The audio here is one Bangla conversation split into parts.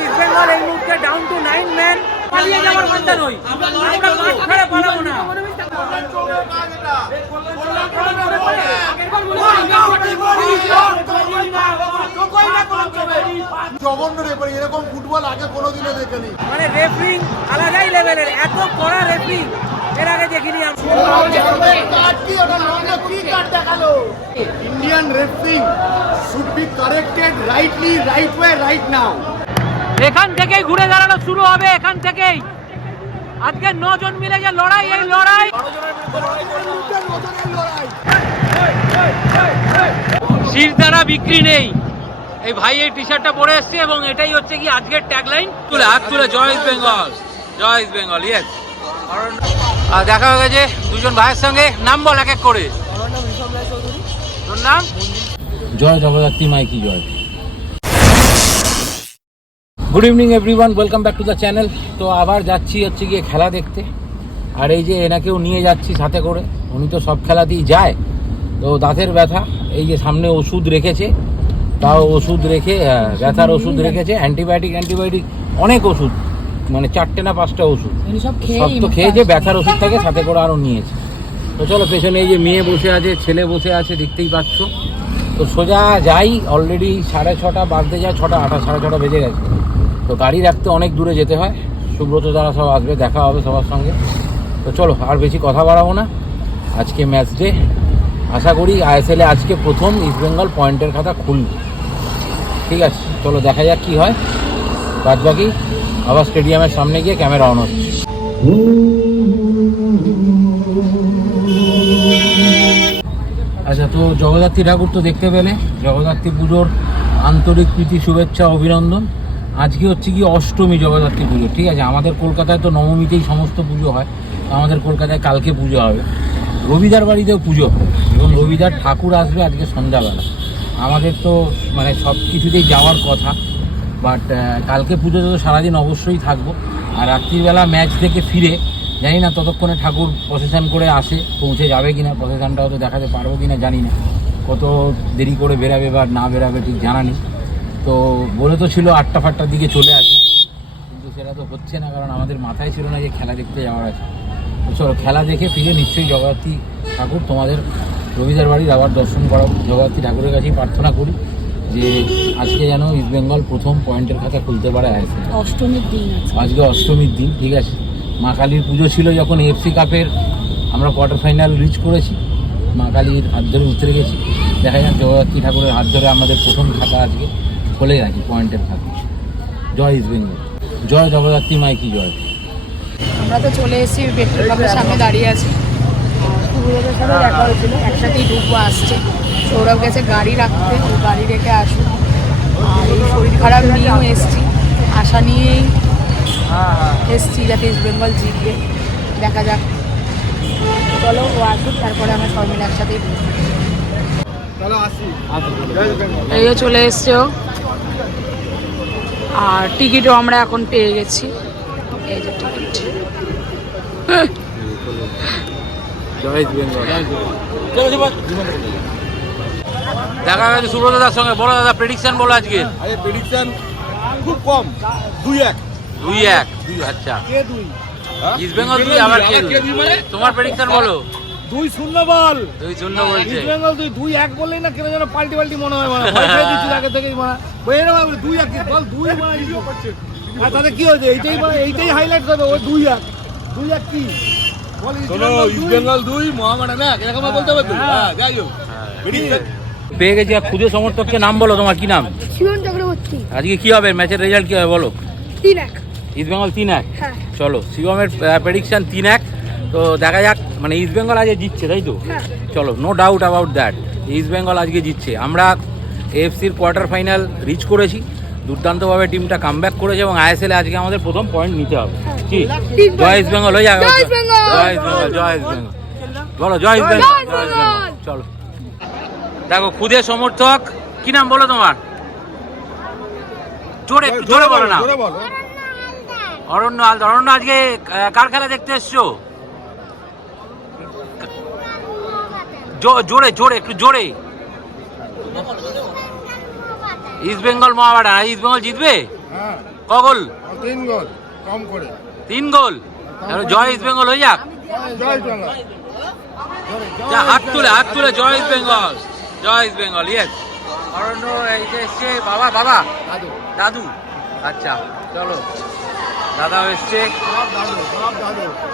ইস্ট বেঙ্গল এই মুহূর্তে ডাউন টু নাইন ম্যান পালিয়ে যাওয়ার মাত্রা নই আমরা মাঠ ছেড়ে পালাবো না। জঘন্য রেফারি এরকম ফুটবল আগে কোনোদিনও দেখিনি। মানে রেফারিং আলাদাই লেভেলের এত কড়া রেফারিং এর আগে দেখিনি Indian refereeing should be corrected rightly right way right now এখান থেকেই ঘুরে দাঁড়ানো শুরু হবে, এখান থেকেই। আজকে নজন মিলে যে লড়াই, এই লড়াই। শিরদারা বিক্রি নেই। এই ভাই এই টি শার্টটা পরে এসছে এবং এটাই হচ্ছে কি আজকের ট্যাগলাইন তুলে হাত তুলে, জয় বেঙ্গল জয় বেঙ্গল ইয়েস আর দেখা হয়ে গেছে দুজন ভাইয়ের সঙ্গে, নাম বল এক এক করে। তোর নাম? জয় জগদ্ধাত্রী মাইকি, জয়। Good evening everyone welcome back to the channel তো আবার যাচ্ছি হচ্ছে গিয়ে খেলা দেখতে। আর এই যে এনাকেও নিয়ে যাচ্ছি সাথে করে। উনি তো সব খেলাতেই যায়। তো দাঁতের ব্যথা। এই যে সামনে ওষুধ রেখেছে। তাও ওষুধ রেখে হ্যাঁ, ব্যথার ওষুধ রেখেছে। অ্যান্টিবায়োটিক অ্যান্টিবায়োটিক অনেক ওষুধ। মানে চারটে না পাঁচটা ওষুধ। সব তো খেয়েছে ব্যথার ওষুধ থাকে সাথে করে আরও নিয়েছে। তো চলো পেছনে এই যে মেয়ে বসে আছে ছেলে বসে আছে দেখতেই পাচ্ছ। তো সোজা যাই। অলরেডি সাড়ে ছটা বাজতে যায় ছটা আটা সাড়ে ছটা বেজে গেছে। তো গাড়ি রাখতে অনেক দূরে যেতে হয়। সুব্রত যারা সব আসবে, দেখা হবে সবার সঙ্গে। তো চলো, আর বেশি কথা বাড়াবো না। আজকে ম্যাচ ডে আশা করি আইএসএলে আজকে প্রথম ইস্টবেঙ্গল পয়েন্টের খাতা খুলবে। ঠিক আছে, চলো দেখা যাক কি হয়। বাদ বাকি, আবার স্টেডিয়ামের সামনে গিয়ে ক্যামেরা অন হচ্ছে। আচ্ছা তো জগদ্ধাত্রী ঠাকুর তো দেখতে পেলে। জগদ্ধাত্রী পুজোর আন্তরিক প্রীতি, শুভেচ্ছা, অভিনন্দন। আজকে হচ্ছে কি অষ্টমী জগদ্ধাত্রী পুজো, ঠিক আছে? আমাদের কলকাতায় তো নবমীতেই সমস্ত পুজো হয় আমাদের কলকাতায় কালকে পুজো হবে। রবিদার বাড়িতেও পুজো হবে এবং রবিদার ঠাকুর আসবে আজকে সন্ধ্যাবেলা। আমাদের তো মানে সব কিছুতেই যাওয়ার কথা বাট কালকে পুজোতে তো সারাদিন অবশ্যই থাকব। আর রাত্রিবেলা ম্যাচ দেখে ফিরে, জানি না ততক্ষণে ঠাকুর প্রসেশন করে আসে, পৌঁছে যাবে কি না প্রসেশনটাও তো দেখাতে পারব কি না জানি না। কত দেরি করে বেরাবে বা না বেরাবে ঠিক জানা নেই। তো বলে তো ছিল আটটা ফাটটার দিকে চলে আসে। কিন্তু সেটা তো হচ্ছে না কারণ আমাদের মাথায় ছিল না যে খেলা দেখতে যাওয়ার আছে। চলো খেলা দেখে ফিরে নিশ্চয়ই জগদ্ধাত্রী ঠাকুর তোমাদের রবিদার বাড়ির আবার দর্শন করা জগদ্ধাত্রী ঠাকুরের কাছেই প্রার্থনা করি যে আজকে যেন ইস্টবেঙ্গল প্রথম পয়েন্টের খাতা খুলতে পারে অষ্টমীর দিন আজকে অষ্টমীর দিন ঠিক আছে? মা কালীর পুজো ছিল যখন এফসি কাপের আমরা কোয়ার্টার ফাইনাল রিচ করেছি। মা কালীর হাত ধরে উতরে গেছি। দেখা যাক জগদ্ধাত্রী ঠাকুরের হাত ধরে আমাদের প্রথম খাতা আজকে। খুলে গেছে পয়েন্টের খাতা জয় ইস্ট বেঙ্গল জয় জগদ্ধাত্রী মাইকি, জয়। আমরা তো চলে এসেছি পেট্রোল পাম্পের সামনে দাঁড়িয়ে আছি। দেখা হয়েছিল, একসাথেই ঢুকবো আসছে। সৌরভ গেছে গাড়ি রাখতে গাড়ি রেখে আসুন আর এই শরীর খারাপ নিয়েও এসছি। আশা নিয়েই এসছি যাতে ইস্ট বেঙ্গল জিতবে। দেখা যাক। চলো, ও আসুক, তারপরে আমরা সবাই মিলে একসাথেই। এইও চলে এসছে আর টিকিটও আমরা এখন পেয়ে গেছি। এই যে টিকিট। জয় ইস্ট বেঙ্গল দেখা গেছে সুব্রত দাদার সঙ্গে। বলো দাদা প্রেডিকশন বলো আজকে। আরে প্রেডিকশন খুব কম। দুই এক। দুই এক। দুই? আচ্ছা ইস্ট বেঙ্গল দুই আবার কে তোমার প্রেডিকশন বলো। দুই শূন্য বল। দুই শূন্য বলছে। ইস্ট বেঙ্গল দুই দুই এক বললেই না কেন যেন পাল্টি পাল্টি মনে হয় মানে। ভয় খেয়ে দিচ্ছিল আগে থেকেই মানে। বলে বাবু, দুই এক বল দুই মানে আর তাতে কি হয়েছে? এইটাই মানে এইটাই হাইলাইট করবে ওই দুই এক। দুই এক কি? বল ইস্ট বেঙ্গল দুই মহামাডান এরকম বলতে হবে তো? হ্যাঁ। পেয়ে গেছি খুদে সমর্থককে নাম বলো তোমার কি নাম? শিবন চক্রবর্তী। আজকে কি হবে? ম্যাচের রেজাল্ট কি হবে বলো? তিন এক। ইস্ট বেঙ্গল তিন এক। হ্যাঁ। চলো শিবমের প্রেডিকশন তিন এক। তো দেখা যাক মানে ইস্ট বেঙ্গল আজকে জিতছে তাই তো? হ্যাঁ। চলো no doubt about that East Bengal আজকে জিতছে। আমরা এএফসির কোয়ার্টার ফাইনাল রিচ করেছি দুর্দান্তভাবে টিমটা কাম ব্যাক করেছে এবং আইএসএল আজকে আমাদের প্রথম পয়েন্ট নিতে হবে। কি? জয় ইস্ট বেঙ্গল হয়ে যাবে জয় ইস্ট বেঙ্গল! জয় ইস্ট বেঙ্গল বলো জয় ইস্ট বেঙ্গল চলো। দেখো খুদে সমর্থক কি নাম বলো তোমার? জোরে একটু জোরে বলো না। অরণ্য হালদার। অরণ্য আজকে কার খেলা দেখতে এসছো? জোরে জোরে একটু জোরে। ইস্ট বেঙ্গল মহাবাডান ইস্ট বেঙ্গল জিতবে? ক গোল তিন গোল কম করে। তিন গোল? জয় ইস্ট বেঙ্গল হয়ে যাক। যা হাত তুলে হাত তুলে জয় ইস্ট বেঙ্গল জয় ইস্ট বেঙ্গল ইয়েস অরণ্য এই যে এসছে বাবা বাবা। দাদু। দাদু। আচ্ছা চলো। দাদাও এসছে। সব দাদু। সব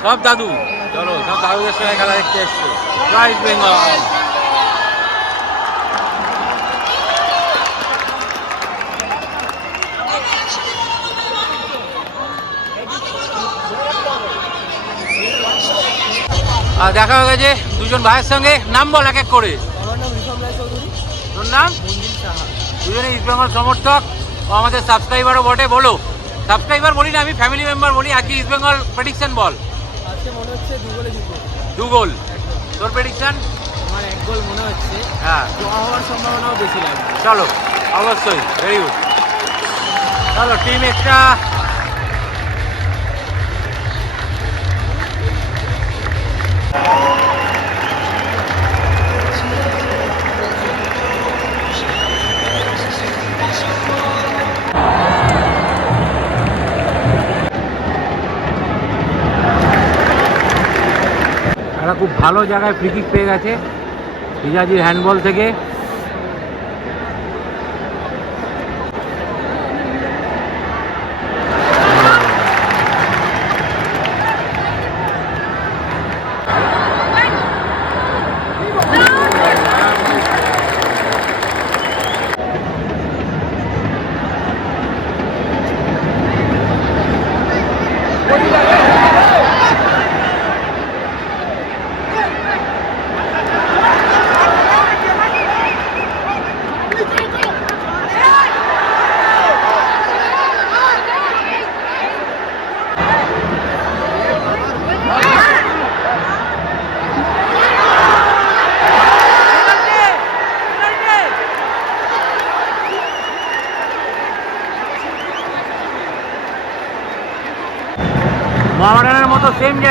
সব দাদু চলো সব দাদুদের সঙ্গে খেলা দেখতে এসছে। জয় বেঙ্গল। আর দেখা হয়ে গেছে দুজন ভাইয়ের সঙ্গে। নাম বল এক এক করে। তোর নাম? দুজনে ইস্ট বেঙ্গল সমর্থক। ও আমাদের সাবস্ক্রাইবারও বটে বলো। সাবস্ক্রাইবার বলি না আমি ফ্যামিলি মেম্বার বলি আজকে ইস্ট বেঙ্গল প্রেডিকশন বল। আজকে মনে হচ্ছে দু গোলে দু গোল। তোর প্রেডিকশন আমার এক গোল মনে হচ্ছে। হ্যাঁ। হওয়ার সম্ভাবনাও বেশি লাগছে চলো অবশ্যই ভেরি গুড চলো টিম এক্সট্রা একটা খুব ভালো জায়গায় ফ্রি কিক পেয়ে গেছে। রিজাজির হ্যান্ডবল থেকে।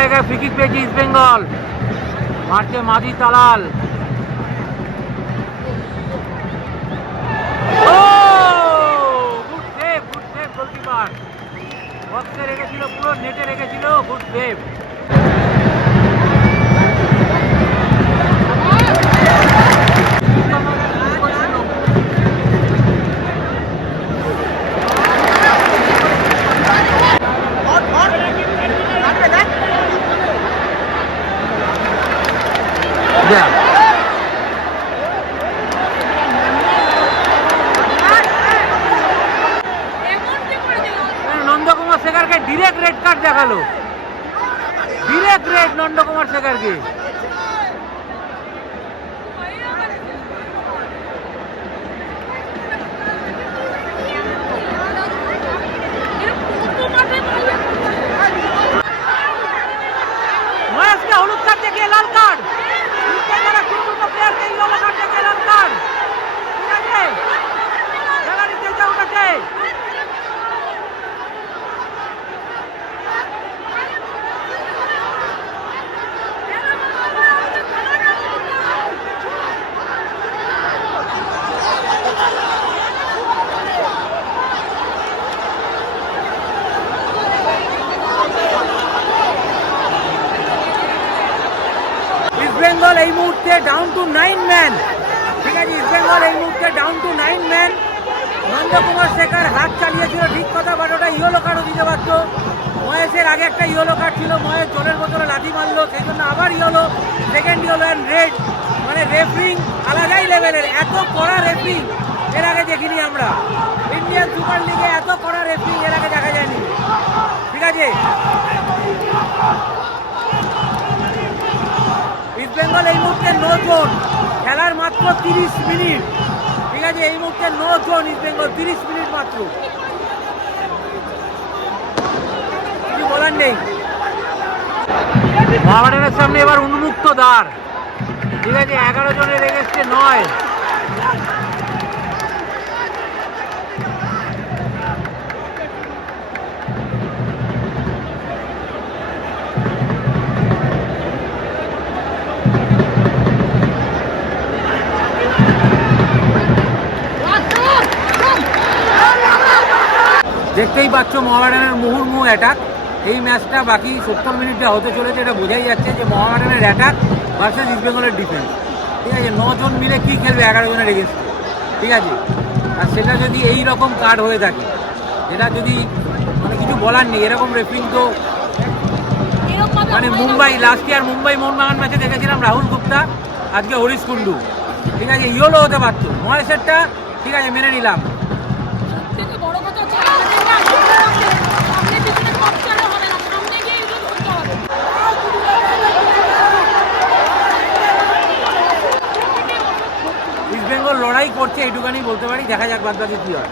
জায়গায় ফ্রিকিক পেয়েছে ইস্ট বেঙ্গল মারছে মাঝি তালাল। রেখেছিল পুরো নেটে রেখেছিল গুড সেভ Yeah. নন্দকুমার শেখারকে ডিরেক্ট রেড কার্ড দেখাল ডিরেক্ট রেড নন্দকুমার শেখারকে মহেশকে হলুদ কার্ড দেখিয়ে লাল কার্ড প্লেয়ারকে ইয়েলো কার্ড দেখিয়ে লাল কার্ড ঠিক আছে খেলা নিতে যাও কাছে ইস্ট বেঙ্গল এই মুহূর্তে ডাউন টু নাইন ম্যান ঠিক আছে ইস্ট বেঙ্গল এই মুহূর্তে down to nine man Nandakumar Sekhar হাত চালিয়েছিল ঠিক কথা বাট ওটা ইয়েলো কার্ডও দিতে পারতো মহেশের আগে একটা ইয়েলো কার্ড ছিল মহেশ জলের বোতলে লাথি মারলো সেই জন্য আবার yellow second yellow and red মানে রেফরিং আলাদাই লেভেলের এত কড়া রেফরিং, এর আগে দেখিনি আমরা। ইন্ডিয়ান সুপার লিগে এত কড়া রেফরিং, এর আগে দেখা যায়নি। ঠিক আছে? ইস্ট বেঙ্গল এই মুহূর্তে নো জোন খেলার মাত্র তিরিশ মিনিট। ঠিক আছে? এই মুহূর্তে নো জোন ইস্ট বেঙ্গল তিরিশ মিনিট মাত্র। কিছু বলার নেই। সামনে এবার উন্মুক্ত দ্বার। ঠিক আছে এগারো জনের এগেস্টে নয়। দেখতেই পাচ্ছ মোহামেডানের মুহুর্মুহ অ্যাটাক এই ম্যাচটা বাকি সত্তর মিনিটে হতে চলেছে এটা বোঝাই যাচ্ছে যে মহামেডানের অ্যাটাক ভার্সেস ইস্ট বেঙ্গলের ডিফেন্স ঠিক আছে নজন মিলে কী খেলবে এগারো জনের এগেন্স্ট ঠিক আছে? আর সেটা যদি এই রকম কার্ড হয়ে থাকে এটা যদি মানে কিছু বলার নেই এরকম রেফিং তো মানে মুম্বাই লাস্ট ইয়ার মুম্বাই মোহনবাগান ম্যাচে দেখেছিলাম রাহুল গুপ্তা আজকে হরিশ কুন্ডু ঠিক আছে ইয়েলো হতে পারতো। মহেশেরটা ঠিক আছে মেনে নিলাম থেকে বড় কথা হচ্ছে আমাদের না সামনে পিছনে কম চলে হবে না সামনে গিয়ে এগুলো ধরতে হবে ইস্ট বেঙ্গল লড়াই করছে এটুখানি বলতে পারি। দেখা যাক বাদ বাকি কী হয়।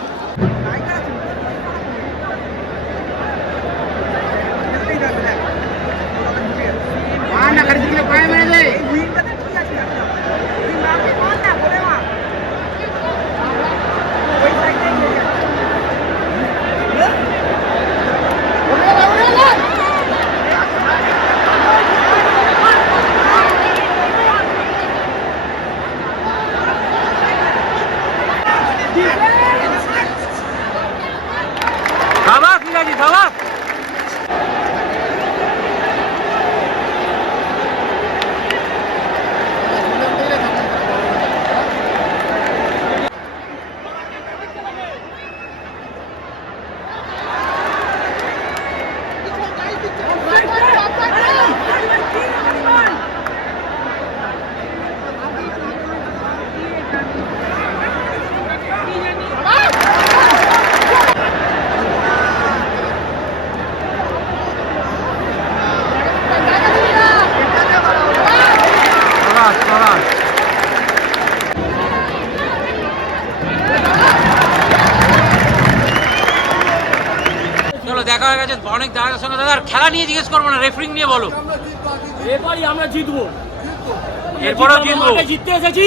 বাবা ঠিক আছে বাবা সাবাস সাবাস চলো দেখা হয়ে গেছে অনেক দাদার সঙ্গে দাদা খেলা নিয়ে জিজ্ঞেস করব না রেফারিং নিয়ে বলো। এবারই আমরা জিতবো। এরপরেও জিতবো। জিততে এসেছি।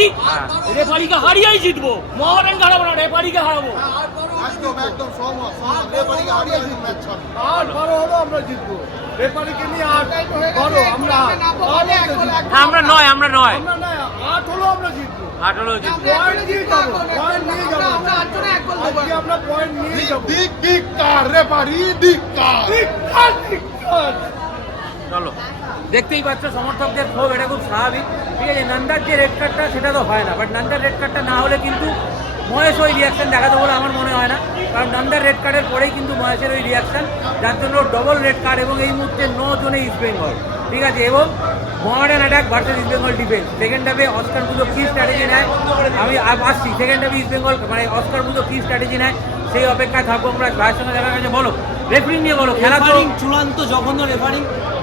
রেফারিকে হারিয়েই জিতবো। মহারান হারাবো না রেফারিকে হারাবো। একদম একদম সহমত সহমত। রেফারিকে হারিয়ে দিন ম্যাচ আর বড় হলো আমরা জিতবো। রেফারিকে নিয়ে আট বড় আমরা নয় আমরা নয়। আমরা আট হলো আমরা জিতবো। চলো। দেখতেই পাচ্ছ সমর্থকদের ক্ষোভ এটা খুব স্বাভাবিক। ঠিক আছে নন্দার যে রেড কার্ডটা সেটা তো হয় না। বাট নন্দার রেড কার্ডটা না হলে কিন্তু মহেশ ওই রিয়াকশন দেখাতো বলে আমার মনে হয় না। কারণ নন্দার রেড কার্ডের পরেই কিন্তু মহেশের ওই রিয়াকশন যার জন্য ডবল রেড কার্ড এবং এই মুহূর্তে ন জনে ইস্ট বেঙ্গল ঠিক আছে এবং মহারান attack versus East Bengal defence second হাফে অস্কার পুজো কী স্ট্র্যাটেজি নেয়। আমি আসছি। সেকেন্ড হাফে ইস্ট বেঙ্গল মানে অস্কার পুজো কী স্ট্র্যাটেজি নেয়। সেই অপেক্ষায় থাকব আমরা। ভাইয়ের সঙ্গে দেখা গেছে বলো রেফারিং নিয়ে বলো খেলা চূড়ান্ত জঘন্য রেফারিং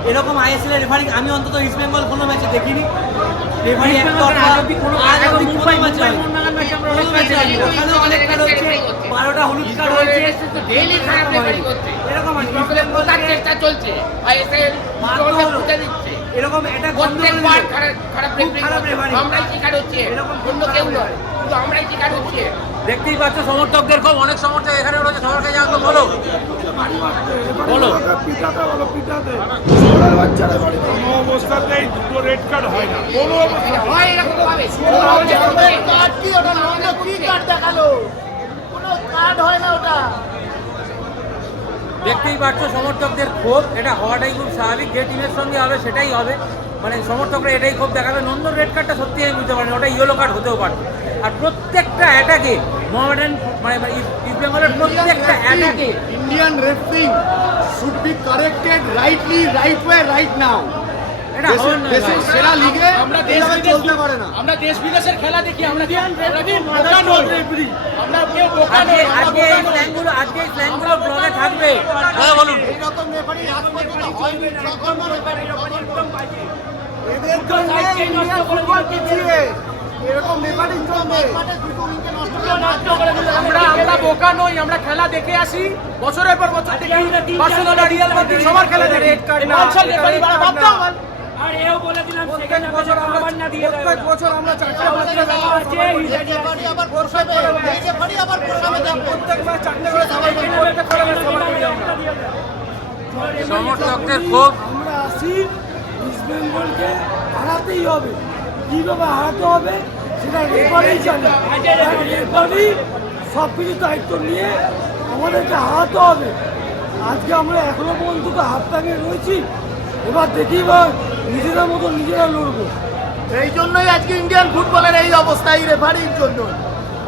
এরকম আইএসএল এর রেফারিং আমি অন্তত ইস্ট বেঙ্গল কোনো ম্যাচে দেখিনি। রেফারি বারোটা হলুদ কার্ড হয়েছে এরকম চেষ্টা চলছে। আইএসএল এরকম এটা প্রত্যেকবার খারাপ খারাপ আমরাই শিকার হচ্ছে। এরকম অন্য কেউ নয়। শুধু আমরাই শিকার হচ্ছে। দেখতেই পাচ্ছ সমর্থকদের খুব অনেক সমর্থক এখানে রয়েছে। সবাইকে জানতো বলো বলো। বলো। কোনো অবস্থাতেই দুটো রেড কার্ড হয় না কোনো অবস্থা হয় এরকম ভাবে। কার্ড কি ওটা নর্মাল কি কার্ড দেখাল কোনো কার্ড হয় না ওটা। দেখতেই পাচ্ছ সমর্থকদের ক্ষোভ, এটা হওয়াটাই খুব স্বাভাবিক, যে টিমের সঙ্গে হবে সেটাই হবে। মানে সমর্থকরা এটাই ক্ষোভ দেখাবে। নন্দন রেড কার্ডটা সত্যি আমি বুঝতে পারিনি, ওটা ইয়েলো কার্ড হতেও পারে। আর প্রত্যেকটা অ্যাটাকে মোহামেডান মানে মানে ইস্ট ইস্ট বেঙ্গলের প্রত্যেকটা অ্যাটাকে Indian refereeing should be corrected rightly right way right now সেরা লিগে আমরা দেশ চলতে পারে না। আমরা দেশ বিদেশের খেলা দেখি আমরা আমরা বোকা নই। আমরা কেউ বোকা নই আজকে এই স্ল্যাংগুলো আজকে এই স্ল্যাংগুলো ব্লগে থাকবে। হ্যাঁ বলুন। এইরকম রেফারি আজ পর্যন্ত হয়নি। জঘন্য রেফারি এদের দুটো সাইডকেই নষ্ট করে দিল পিছিয়ে। এরকম রেফারি চলবে। নষ্ট করে দিল। আমরা আমরা বোকা নই আমরা খেলা দেখে আসি। বছরের পর বছর দেখি। বার্সেলোনা রিয়াল মাদ্রিদ সবার খেলা দেখে। আর এও বলে দিলাম বছর আমরা না দিয়ে প্রত্যেক বছর আমরা চারটে আছে আবার পোষাবে এই রেফারি আবার পোষাবে প্রত্যেক চারটে করে সবাই সমর্থকদের ক্ষোভ। আমরা আসি ইস্ট বেঙ্গলকে হারাতেই হবে। কীভাবে হারাতে হবে সেটা রেফারি জানে রেফারি সব কিছু দায়িত্ব নিয়ে আমাদেরকে হারাতে হবে। আজকে আমরা এখনও পর্যন্ত হাত রয়েছি। এবার দেখি বা নিজেরা মতো নিজেরা লড়বো। এই জন্যই আজকে ইন্ডিয়ান ফুটবলের এই অবস্থা এই রেফারির জন্য।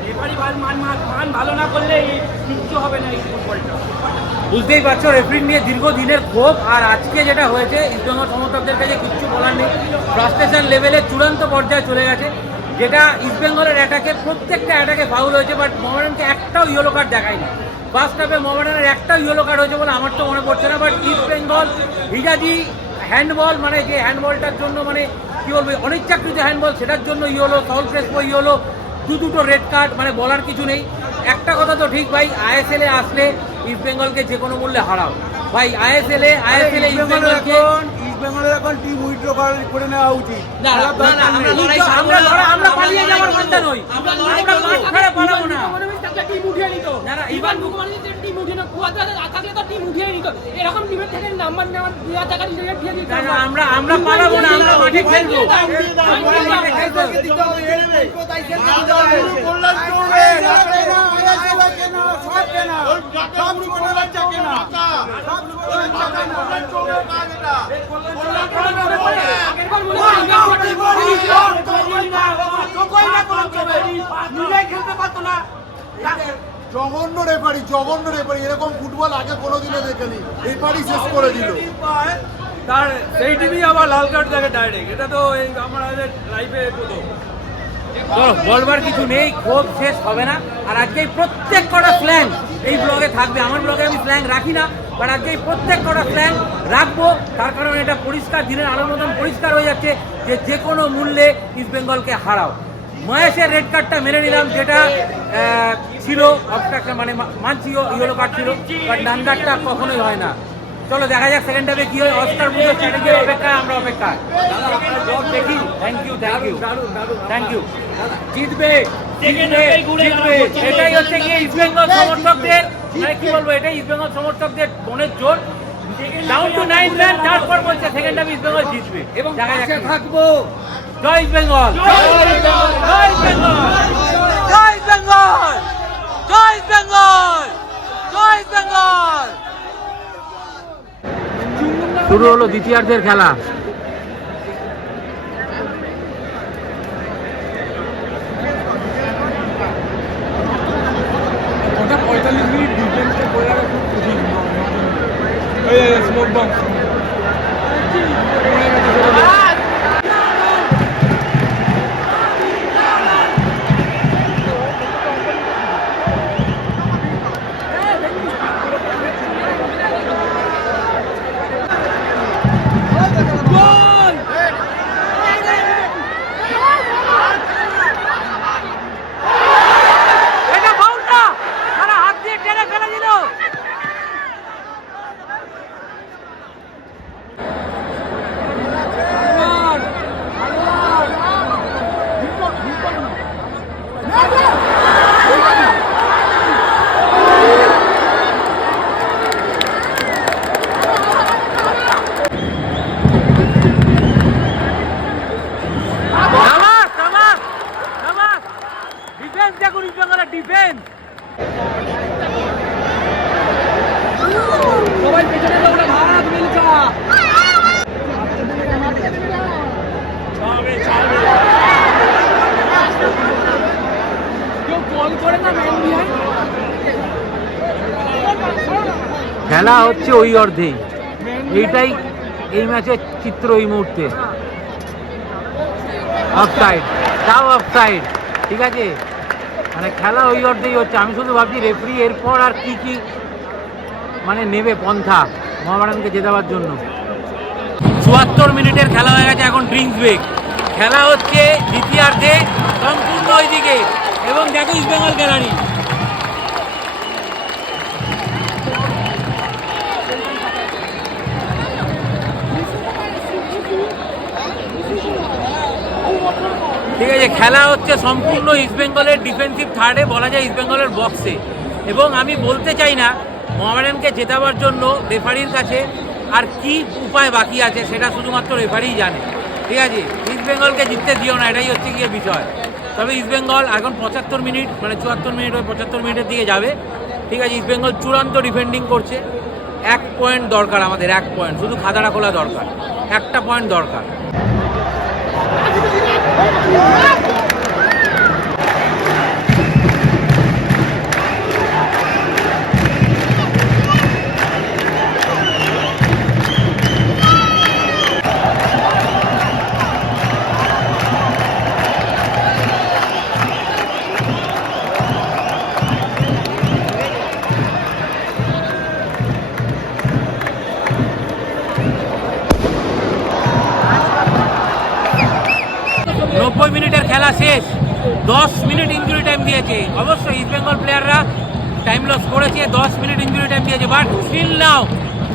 রেফারি মান মান মান ভালো না করলে কিচ্ছু হবে না এই ফুটবলটা বুঝতেই পারছ রেফারি নিয়ে দীর্ঘদিনের ক্ষোভ আর আজকে যেটা হয়েছে ইস্টবেঙ্গল সমর্থকদের কাছে কিচ্ছু বলার নেই। ফ্রাস্ট্রেশন লেভেলে চূড়ান্ত পর্যায়ে চলে গেছে। যেটা ইস্টবেঙ্গলের অ্যাটাকে প্রত্যেকটা অ্যাটাকে ফাউল হয়েছে বাট মোহামেডানকে একটাও ইয়েলো কার্ড দেখায়নি। ফার্স্ট হাফে মোহামেডানের একটাও ইয়েলো কার্ড হয়েছে বলে আমার তো মনে পড়ছে না but East Bengal Hijazi handball মানে যে হ্যান্ডবলটার জন্য মানে কি বলব অনিচ্ছাকৃত হ্যান্ডবল সেটার জন্য ইয়েলো সল ক্রেসপো ইয়েলো দু দুটো রেড কার্ড মানে বলার কিছু নেই। একটা কথা তো ঠিক ভাই আইএসএল এ আসলে ইস্ট বেঙ্গলকে যে কোনো মূল্যে হারাও। ভাই আইএসএল এ আইএসএল এ ইস্ট বেঙ্গলকে ইস্টবেঙ্গলের এখন টিম উইথড্র করে নেওয়া উচিত। না, না, না, না, আমরা লড়াই আমরা লড়াই- আমরা পালিয়ে যাওয়ার মাত্রা নই আমরা মাঠ ছাড়া পালাবো না। টিম উঠিয়ে নিত না, না, ইভান টিম উঠিয়ে না কুয়াতে থাকলে তো টিম উঠিয়ে নিত এরকম টিমের থেকে নাম্বার নেওয়ার দেওয়া টাকা দিয়ে দিয়ে দিত না, না, আমরা আমরা পালাবো না আমরা মাঠে খেলব জঘন্য রেফারি জঘন্য রেফারি এরকম ফুটবল আগে কোনোদিনও দেখিনি। রেফারি শেষ করে দিল। তার সেই টিমই আবার লাল কার্ড দেখে ডাইরেক্ট এটা তো এই আমাদের লাইফে প্রথম বলবার কিছু নেই ক্ষোভ শেষ হবে না। আর আজকে প্রত্যেক কটা স্ল্যাং এই ব্লগে থাকবে। আমার ব্লগে আমি স্ল্যাং রাখি না বাট আজকে এই প্রত্যেক কটা স্ল্যাং রাখব। তার কারণ এটা পরিষ্কার দিনের আলোর মতন পরিষ্কার হয়ে যাচ্ছে যে যে কোনো মূল্যে ইস্ট বেঙ্গলকে হারাও। মহেশের রেড কার্ডটা মেনে নিলাম যেটা ছিল অবস্ট্রাকশন মানে মানছি ইয়েলো কার্ড ছিল বাট ডান কার্ডটা কখনোই হয় না। চলো দেখা যাক সেকেন্ড হাফে কি হয়। অস্কার পুজোর চ্যালেঞ্জের অপেক্ষায় আমরা অপেক্ষায় দেখি। Thank you thank you thank you জিতবে এটাই হচ্ছে গিয়ে ইস্ট বেঙ্গল সমর্থকদের মানে কি বলব এটাই ইস্ট বেঙ্গল সমর্থকদের মনের জোর। ডাউন টু নাইন রান তারপর বলছে সেকেন্ড হাফ ইস্ট বেঙ্গল জিতবে। এবং দেখা যাক থাকব। জয় ইস্ট বেঙ্গল জয় ইস্ট বেঙ্গল জয় ইস্ট বেঙ্গল জয় ইস্ট বেঙ্গল জয় ইস্ট বেঙ্গল জয় ইস্ট বেঙ্গল শুরু হলো দ্বিতীয়ার্ধের খেলা। পঁয়তাল্লিশ এটা ফাউলটা তারা হাত দিয়ে টেনে ফেলে দিল নামাজ নামাজ নামাজ ডিফেন্স দেখুন ইস্ট বেঙ্গলের ডিফেন্স সবাই পেছনে দৌড়ে ভাগ মিলছা কেউ কল করে না ম্যান বিহাইন্ড খেলা হচ্ছে ওই অর্ধেই এইটাই এই ম্যাচের চিত্র এই মুহূর্তে। অফ সাইড তাও অফ সাইড ঠিক আছে? মানে খেলা ওই অর্ধেই হচ্ছে। আমি শুধু ভাবছি রেফারি এরপর আর কি কি মানে নেবে পন্থা মহাবারানকে জেতাবার জন্য। চুয়াত্তর মিনিটের খেলা হয়ে গেছে এখন ড্রিঙ্কস ব্রেক খেলা হচ্ছে দ্বিতীয়ার্ধে, সম্পূর্ণ ওইদিকে। এবং দেখো ইস্ট বেঙ্গল গ্যালারি আছে খেলা হচ্ছে সম্পূর্ণ ইস্টবেঙ্গলের ডিফেন্সিভ থার্ডে বলা যায় ইস্টবেঙ্গলের বক্সে এবং আমি বলতে চাই না, মোহামেডানকে জেতাবার জন্য রেফারির কাছে আর কি উপায় বাকি আছে সেটা শুধুমাত্র রেফারিই জানে। ঠিক আছে? ইস্টবেঙ্গলকে জিততে দিও না, এটাই হচ্ছে গিয়ে বিষয়। তবে ইস্টবেঙ্গল এখন পঁচাত্তর মিনিট মানে চুয়াত্তর মিনিট ওই পঁচাত্তর মিনিটের দিকে যাবে। ঠিক আছে? ইস্ট বেঙ্গল চূড়ান্ত ডিফেন্ডিং করছে। এক পয়েন্ট দরকার আমাদের, এক পয়েন্ট শুধু খাতাটা খোলা দরকার। একটা পয়েন্ট দরকার। Vamos!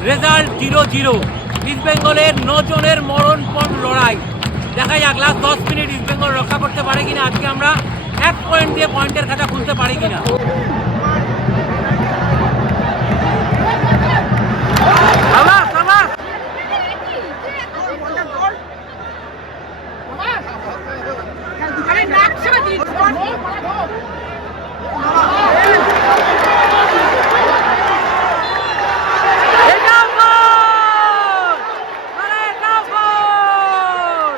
Result zero zero. East বেঙ্গলের নজনের মরণপণ লড়াই। দেখা যাক লাস্ট দশ মিনিট ইস্ট বেঙ্গল রক্ষা করতে পারে কিনা আজকে আমরা এক পয়েন্ট দিয়ে পয়েন্টের খাতা খুলতে পারি কিনা। সাবাস, সাবাস। আরে নাক সারা দিচ্ছি এটাও গোল! আরে এটাও গোল!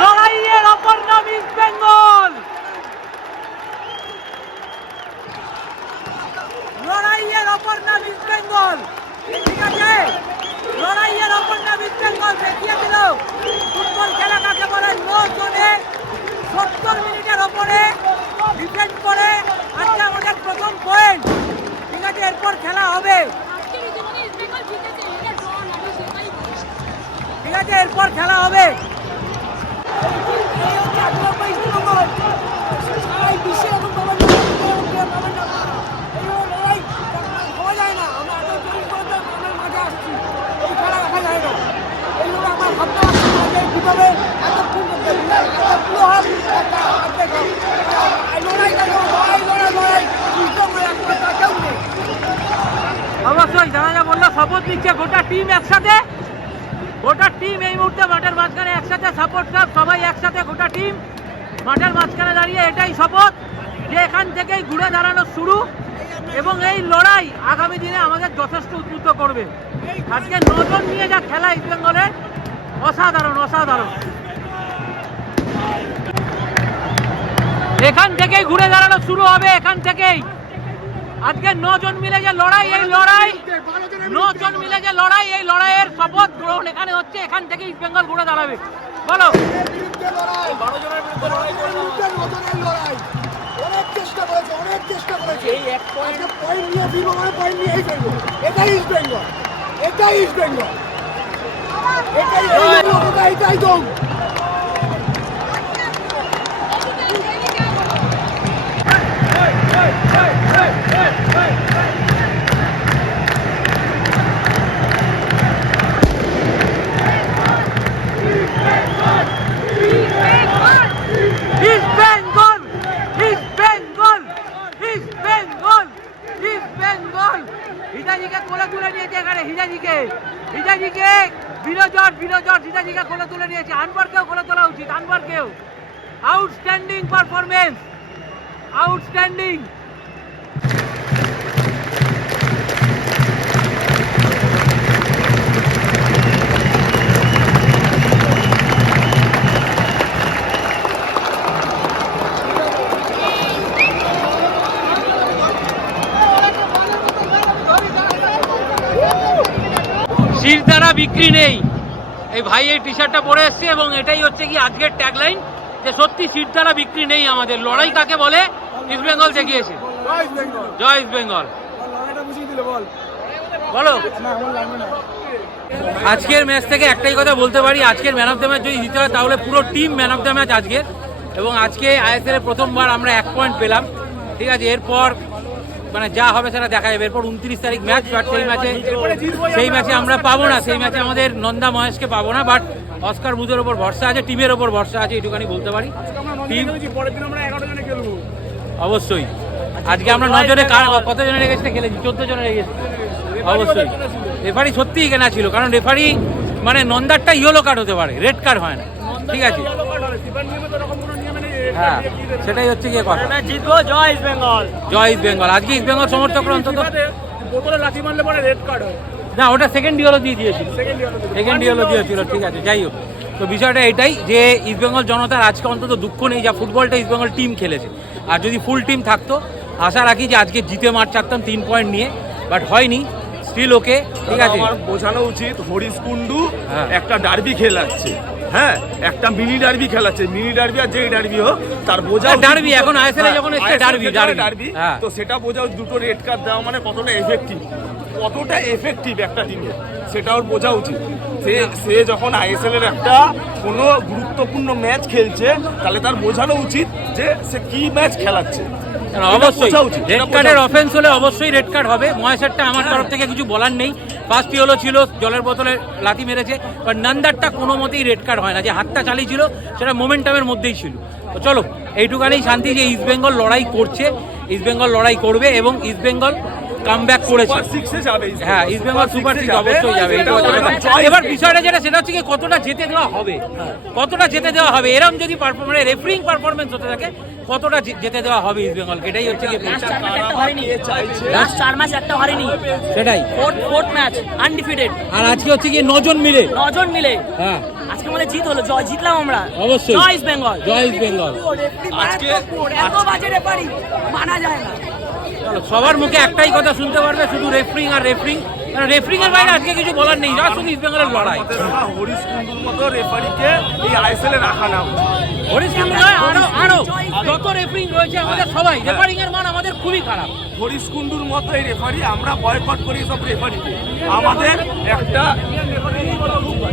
লড়াইয়ের অপর নাম ইস্ট বেঙ্গল লড়াইয়ের অপর নাম ইস্ট বেঙ্গল ঠিক আছে লড়াইয়ের অপর নাম ইস্ট বেঙ্গল দেখিয়ে দিল ফুটবল খেলা কাকে বলে ন জনে সত্তর মিনিটের ওপরে ডিফেন্ড করে আজকে আমাদের প্রথম পয়েন্ট ঠিক আছে এরপর খেলা হবে আজকের জীবনে ইস্ট বেঙ্গল জিতেছে এটা ড্র না আমি সেটাই বলছি ঠিক আছে এরপর খেলা হবে অবশ্যই জানা যা শপথ গোটা টিম একসাথে। গোটা টিম এই মুহূর্তে মাঠের মাঝখানে একসাথে সাপোর্ট সব সবাই একসাথে গোটা টিম মাঠের মাঝখানে দাঁড়িয়ে, এটাই শপথ যে এখান থেকেই ঘুরে দাঁড়ানো শুরু এবং এই লড়াই আগামী দিনে আমাদের যথেষ্ট উদ্বুদ্ধ করবে। আজকে নজন নিয়ে যা খেলা ইস্ট বেঙ্গলের অসাধারণ অসাধারণ। এখান থেকেই ঘুরে দাঁড়ানো শুরু হবে, এখান থেকেই। আজকে নজন মিলে যে লড়াই, এই লড়াই নজন মিলে যে লড়াই এই লড়াইয়ের শপথ গ্রহণ এখানে হচ্ছে এখান থেকে ইস্ট বেঙ্গল ঘুরে দাঁড়াবে বলো অনেক চেষ্টা করেছে অনেক চেষ্টা করেছে এই এক পয়েন্ট পয়েন্ট নিয়ে ফিরবো মানে পয়েন্ট নিয়েই ফিরবো এটাই ইস্ট বেঙ্গল এটাই ইস্ট বেঙ্গল এটাই এই লোক, এটা এটাই দম ইস্ট হিজাজিকে হিজাজিকে বিরজট বিরজট হিজাজিকে খোলা তুলে নিয়েছে। আনবারকেও খোলা তোলা উচিত, আনবারকেও। আউটস্ট্যান্ডিং পারফরমেন্স আউটস্ট্যান্ডিং বিক্রি নেই। এই ভাই এই টি শার্টটা পরে এসছে এবং এটাই হচ্ছে কি আজকের ট্যাগলাইন যে সত্যি শিরদারা বিক্রি নেই আমাদের। লড়াই কাকে বলে? ইস্ট বেঙ্গল দেখিয়েছে। জয় ইস্ট বেঙ্গল বলো। আজকের ম্যাচ থেকে একটাই কথা বলতে পারি, আজকের ম্যান অফ দ্য ম্যাচ যদি জিতে হয়, তাহলে পুরো team man of the match আজকের। এবং আজকে আইএসএল প্রথমবার আমরা এক পয়েন্ট পেলাম। ঠিক আছে, এরপর মানে যা হবে সেটা দেখা যাবে এরপর উনত্রিশ তারিখ ম্যাচ বাট সেই ম্যাচে সেই ম্যাচে আমরা পাবো না। সেই ম্যাচে আমাদের নন্দা মহেশকে পাবো না বাট অস্কার বুধের ওপর ভরসা আছে, টিমের ওপর ভরসা আছে এটুখানি বলতে পারি। টিম অবশ্যই। আজকে আমরা নজরে কত জনের এগেস্টে খেলেছি? চোদ্দ জনের এগেস্টে অবশ্যই। রেফারি সত্যিই কেনা ছিল, কারণ রেফারি মানে নন্দারটা ইয়েলো কার্ড হতে পারে রেড কার্ড হয় না। ঠিক আছে? হ্যাঁ সেটাই হচ্ছে গিয়ে কথা। জিতবো জয় ইস্ট বেঙ্গল। জয় ইস্ট বেঙ্গল। আজকে ইস্ট বেঙ্গল সমর্থকরা অন্তত বোতলে লাথি মারলে পরে রেড কার্ড হয়। না ওটা সেকেন্ড ইয়েলো দিয়ে দিয়েছিল। সেকেন্ড ইয়েলো দিয়েছিল। ঠিক আছে যাই হোক। তো বিষয়টা এটাই যে ইস্টবেঙ্গল জনতার আজকে অন্তত দুঃখ নেই যা ফুটবলটা ইস্টবেঙ্গল টিম খেলেছে। আর যদি ফুল টিম থাকতো আশা রাখি যে আজকে জিতে মার চাকতাম তিন পয়েন্ট নিয়ে। বাট হয়নি স্টিল ওকে ঠিক আছে। বোঝানো উচিত হরিশ কুন্ডু হ্যাঁ। একটা ডার্বি খেলাচ্ছে। হ্যাঁ একটা মিনি ডার্বি খেলাচ্ছে মিনি ডার্বি আর যেই ডার্বি হোক তার বোঝা হ্যাঁ, ডার্বি, এখন এ যখন এসছে ডার্বি, ডার্বি। হ্যাঁ। তো সেটা বোঝা দুটো রেড কার্ড দেওয়া মানে কতটা এফেক্টিভ কতটা এফেক্টিভ একটা টিমে সেটা ওর বোঝা উচিত সে সে যখন আইএসএল এর একটা কোনো গুরুত্বপূর্ণ ম্যাচ খেলছে তাহলে তার বোঝানো উচিত যে সে কি ম্যাচ খেলাচ্ছে অবশ্যই। রেড কার্ডের অফেন্স হলে অবশ্যই রেড কার্ড হবে। মহেশেরটা আমার তরফ থেকে কিছু বলার নেই। ফার্স্ট ইয়েলো ছিল জলের বোতলে লাথি মেরেছে। বাট নান্দারটা কোনো মতেই রেড কার্ড হয় না। যে হাতটা চালিয়েছিল সেটা মোমেন্টামের মধ্যেই ছিল। তো চলো এইটুখানেই শান্তি যে ইস্টবেঙ্গল লড়াই করছে। ইস্টবেঙ্গল লড়াই করবে এবং ইস্টবেঙ্গল কাম ব্যাক করেছে হ্যাঁ ইস্ট বেঙ্গল সুপার সিক্স অবশ্যই যাবে এবার। বিষয়টা যেটা সেটা হচ্ছে কি কতটা যেতে দেওয়া হবে? কতটা যেতে দেওয়া হবে? এরম যদি পারফরমেন্স মানে রেফারিং পারফরমেন্স হতে থাকে কতটা যেতে দেওয়া হবে ইস্ট বেঙ্গলকে এটাই হচ্ছে কি লাস্ট চার ম্যাচ একটা হারেনি। সেটাই। ফোর্থ ফোর্থ ম্যাচ আনডিফিটেড আর আজকে হচ্ছে কি নজন মিলে। নজন মিলে। হ্যাঁ। আজকে মানে জিত হলো জয় জিতলাম আমরা। অবশ্যই। জয় ইস্ট বেঙ্গল জয় ইস্ট বেঙ্গল আজকে এত বাজে রেফারি মানা যায় না। সবার মুখে একটাই কথা শুনতে পারবে শুধু রেফারিং আর রেফারিং রেফারিং এর বাইরে আজকে কিছু বলার নেই যা শুধু ইস্ট বেঙ্গলের লড়াই। হরিশ কুন্ডুর মতো রেফারিকে এই আইএসএল এ রাখা না হরিশ নয়, আরও আরও যত রেফারিং রয়েছে আমাদের সবাই রেফারিং এর মান আমাদের খুবই খারাপ। হরিশ কুন্ডুর মতো এই রেফারি আমরা বয়কট করি সব রেফারিকে আমাদের একটা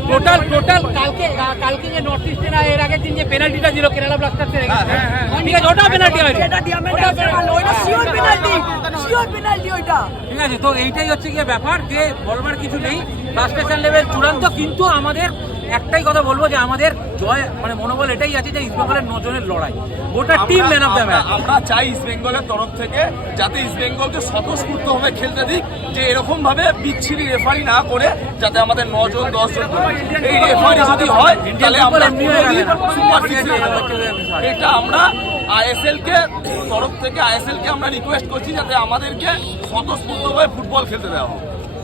টোটাল টোটাল কালকে কালকে যে নর্থ ইস্টের এর আগের দিন যে পেনাল্টিটা দিল কেরালা ব্লাস্টার্সের ঠিক আছে ওটা পেনাল্টি হয় ঠিক আছে তো এইটাই হচ্ছে গিয়ে ব্যাপার যে বলবার কিছু নেই। ফ্রাস্ট্রেশন লেভেল চূড়ান্ত কিন্তু আমাদের একটাই কথা বলব যে আমাদের জয় মানে মনোবল এটাই আছে যে ইস্টবেঙ্গলের নজনের লড়াই। গোটা team man of the match আমরা চাই ইস্ট বেঙ্গলের তরফ থেকে যাতে ইস্ট বেঙ্গলকে স্বতঃস্ফূর্ত ভাবে খেলতে দিক যে এরকম ভাবে বিচ্ছিরি রেফারি না করে যাতে আমাদের নজন দশজন এই রেফারি যদি হয় তাহলে আমরা। এটা আমরা আইএসএল কে তরফ থেকে আইএসএল কে আমরা রিকোয়েস্ট করছি যাতে আমাদেরকে স্বতঃস্ফূর্ত ভাবে ফুটবল খেলতে দেওয়া হয়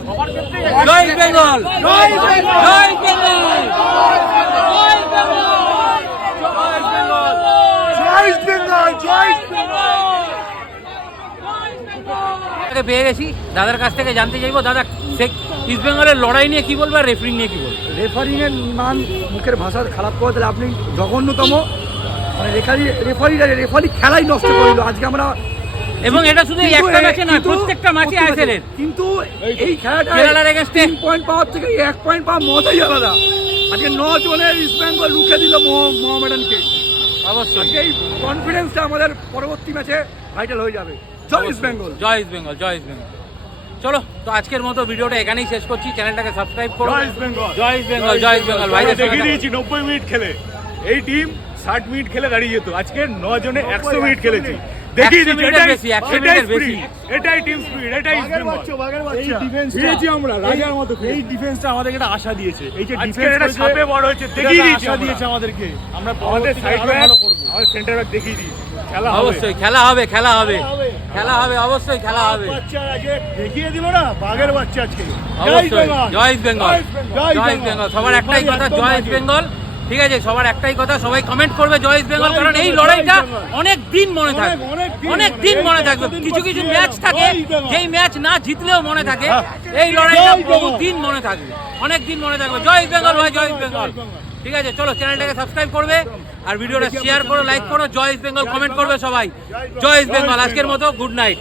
জয় বেঙ্গল। জয় বেঙ্গল। জয় বেঙ্গল জয় বেঙ্গল জয় বেঙ্গল জয় বেঙ্গল পেয়ে গেছি। দাদার কাছ থেকে জানতে চাইব দাদা সে- ইস্ট বেঙ্গলের লড়াই নিয়ে কি বলবে আর রেফারিং নিয়ে কি বলবে? রেফারিং এর মান মুখের ভাষা খারাপ করে তাহলে আপনি জঘন্যতম। মানে রেফারি রেফারি রেফারি খেলাই নষ্ট করে দিল। আজকে আমরা এবং এটা শুধু একটা ম্যাচে নয় প্রত্যেকটা ম্যাচে আইসেল এর কিন্তু এই খেলাটা কেরালার against এ- তিন পয়েন্ট পাওয়ার থেকে এক পয়েন্ট পাওয়ার মজাই আলাদা। আজকে ন জনের ইস্ট বেঙ্গল রুখে দিল মোহামেডানকে। অবশ্যই। আজকে এই কনফিডেন্সটা আমাদের পরবর্তী ম্যাচে ভাইটাল হয়ে যাবে। জয় ইস্ট বেঙ্গল জয় ইস্ট বেঙ্গল জয় ইস্ট বেঙ্গল চলো তো আজকের মতো ভিডিওটা এখানেই শেষ করছি। চ্যানেলটাকে সাবস্ক্রাইব করো। জয় ইস্ট বেঙ্গল। জয় ইস্ট বেঙ্গল জয় ইস্ট বেঙ্গল সঙ্গে দেখিয়ে দিয়েছি নব্বই মিনিট খেলে। এই টিম ষাট মিনিট খেলে দাঁড়িয়ে যেত। আজকে ন জনে একশো মিনিট খেলেছি। দেখিয়ে দিচ্ছি এটাই এটাই স্পিড এটাই টিম স্পিড এটাই এই ডিফেন্সটা পেয়েছি আমরা রাজার মতো এই ডিফেন্সটা আমাদেরকে একটা আশা দিয়েছে। এই যে ডিফেন্স এটা ছাপে বড় হয়েছে দেখিয়ে দিয়েছি আশা দিয়েছে আমাদেরকে। আমরা আমাদের সাইড ব্যাক আমাদের সেন্টার ব্যাক দেখিয়ে দিয়েছি খেলা অবশ্যই খেলা হবে খেলা হবে। খেলা হবে। অবশ্যই খেলা হবে। বাচ্চা দেখিয়ে দিল না বাঘের বাচ্চা আজকে। অবশ্যই জয় বেঙ্গল। জয় জয় বেঙ্গল। সবার একটাই কথা জয় বেঙ্গল। ঠিক আছে সবার একটাই কথা সবাই কমেন্ট করবে জয় ইস্ট বেঙ্গল কারণ এই লড়াইটা অনেক দিন মনে থাকবে অনেক দিন মনে- থাকবে কিছু কিছু ম্যাচ থাকে যেই ম্যাচ না জিতলেও মনে থাকে হ্যাঁ। এই লড়াইটা বহু দিন মনে থাকবে অনেক দিন মনে থাকবে। জয় ইস্ট বেঙ্গল ভাই জয় ইস্ট বেঙ্গল ঠিক আছে চলো চ্যানেলটাকে সাবস্ক্রাইব করবে আর ভিডিওটা শেয়ার করো লাইক করো জয় ইস্ট বেঙ্গল কমেন্ট করবে সবাই। জয় ইস্ট বেঙ্গল আজকের মতো গুড নাইট